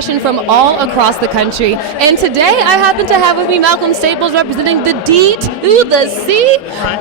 fashion from all across the country. And today I happen to have with me Malcolm Staples representing the D to the C,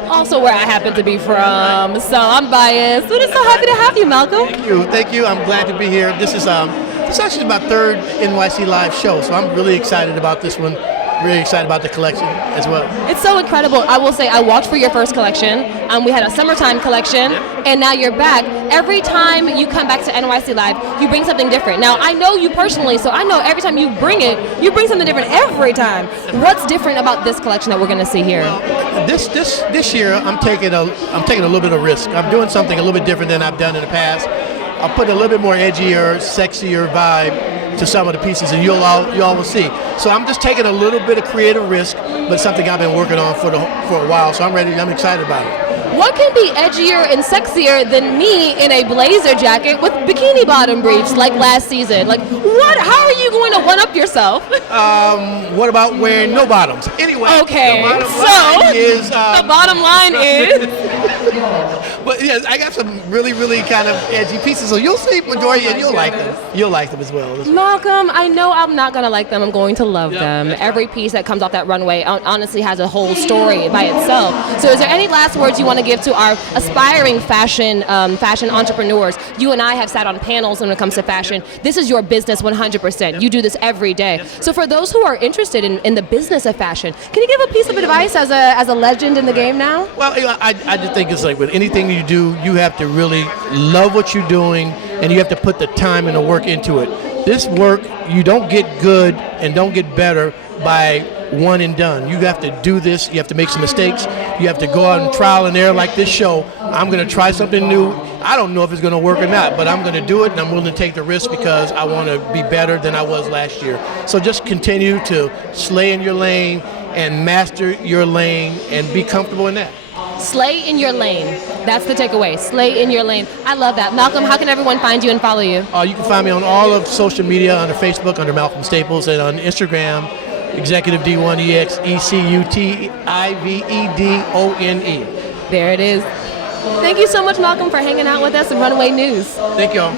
also where I happen to be from. So I'm biased, but I'm so happy to have you, Malcolm. Thank you. I'm glad to be here. This is actually my third NYC live show, so I'm really excited about this one. Really excited about the collection as well. It's so incredible. I will say I watched for your first collection. We had a summertime collection, and now you're back. Every time you come back to NYC Live, you bring something different. Now, I know you personally, so I know every time you bring it, you bring something different every time. What's different about this collection that we're going to see here? Well, this year, I'm taking a little bit of risk. I'm doing something a little bit different than I've done in the past. I'll put a little bit more edgier, sexier vibe to some of the pieces, and you all will see. So I'm just taking a little bit of creative risk, but something I've been working on for a while. So I'm excited about it. What can be edgier and sexier than me in a blazer jacket with bikini bottom briefs like last season? Like, what? How are you going to one-up yourself? What about wearing no bottoms? Anyway, okay, the bottom line is. But yes, I got some really, really kind of edgy pieces, so you'll see majority, and you'll like them. You'll like them as well. Malcolm, I know I'm not going to like them. I'm going to love them. Every piece that comes off that runway honestly has a whole story by itself. So is there any last words you want to give to our aspiring fashion entrepreneurs? You and I have sat on panels when it comes to fashion. This is your business 100%. You do this every day. So for those who are interested in the business of fashion, can you give a piece of advice as a legend in the game now? Well, I just think it's like with anything you do, you have to really love what you're doing, and you have to put the time and the work into it. This work, you don't get good and don't get better by one and done. You have to do this. You have to make some mistakes. You have to go out and trial and error like this show. I'm going to try something new. I don't know if it's going to work or not, but I'm going to do it, and I'm willing to take the risk because I want to be better than I was last year. So just continue to slay in your lane and master your lane and be comfortable in that. Slay in your lane. That's the takeaway. Slay in your lane. I love that. Malcolm, how can everyone find you and follow you? You can find me on all of social media, under Facebook, under Malcolm Staples, and on Instagram, Executive D1EX, ECUTIVEDONE. There it is. Thank you so much, Malcolm, for hanging out with us in Runway News. Thank y'all.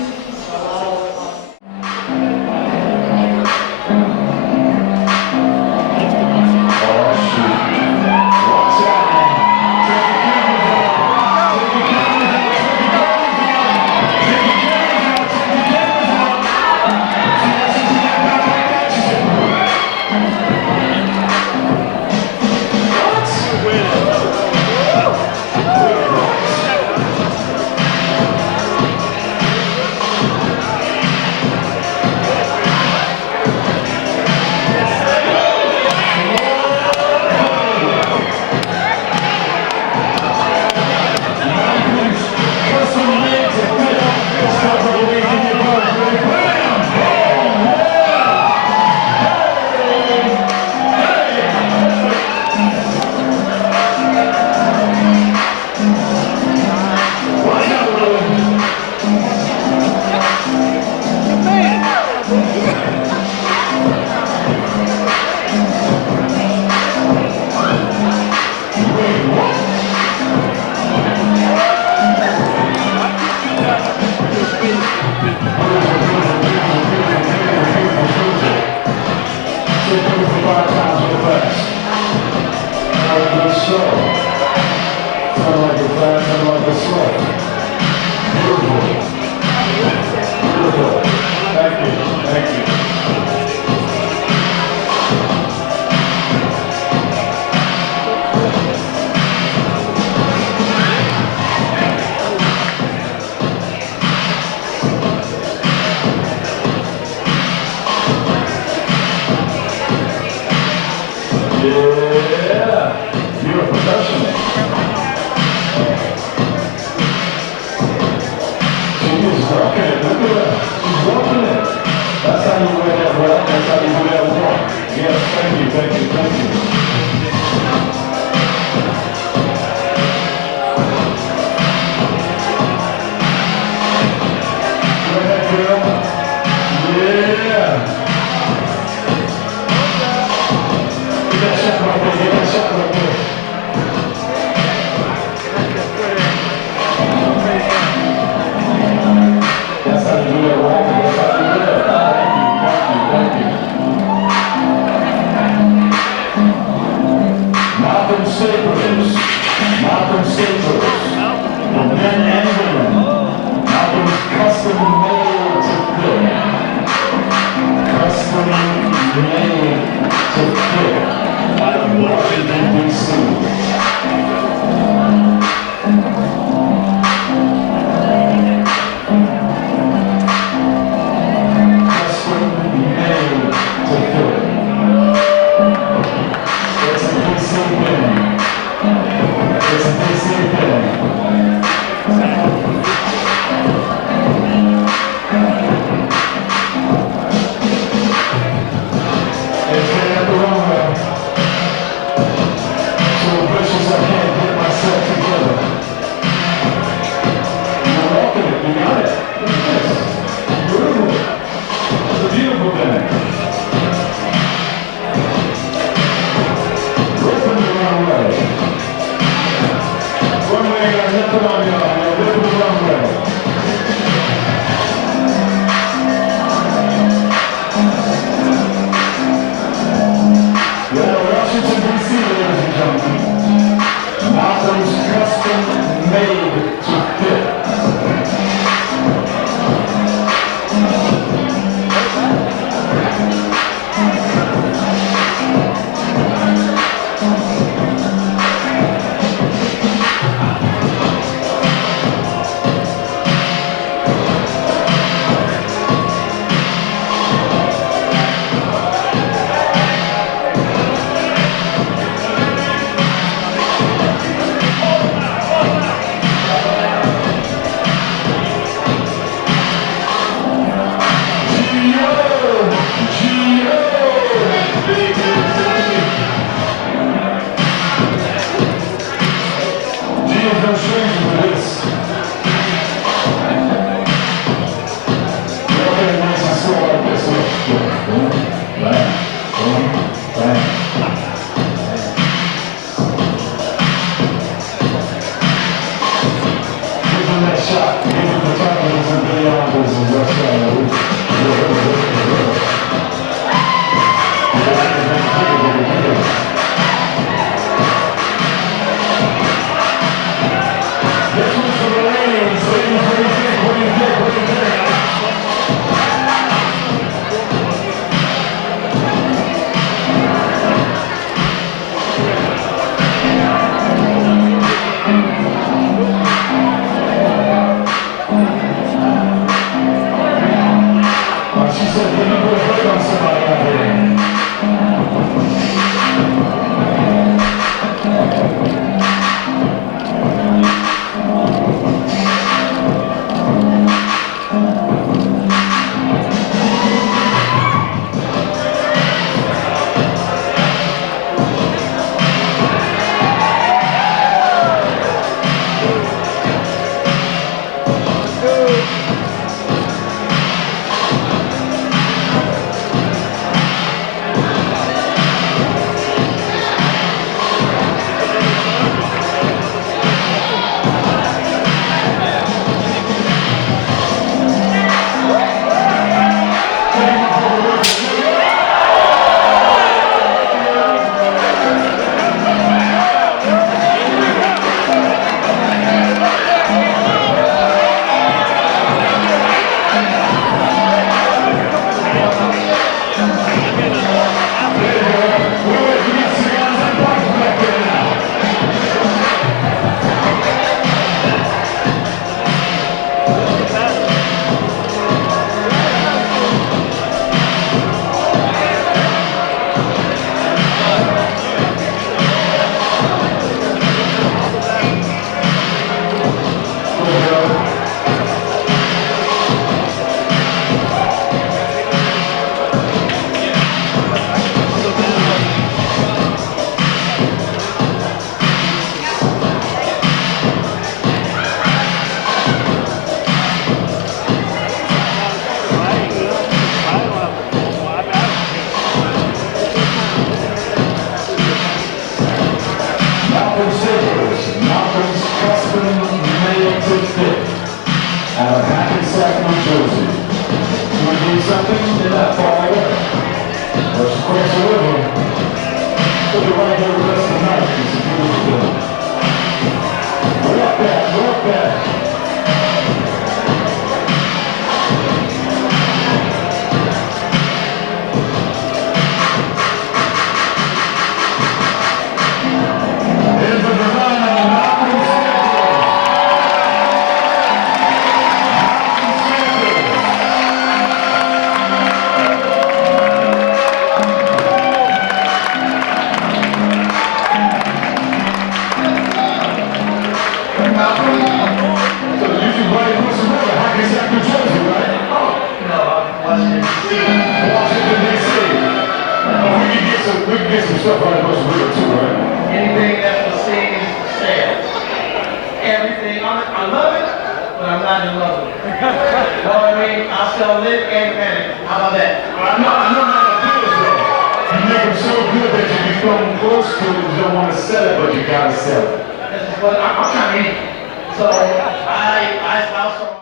That's how you Hackensack, New Jersey. You need something? They're not far away. Let's cross the river. Put it right here with us tonight. It's a beautiful day. Walk back, walk back. We can get some stuff out of us too, right? Anything that's for sale is for sale. Everything, I love it, but I'm not in love with it. You know what I mean? I'll sell lit and panic. How about that? I know how to do this though. You make them so good that you become close to it, you don't want to sell it, but you gotta sell it. This is what I'm trying to eat. So I also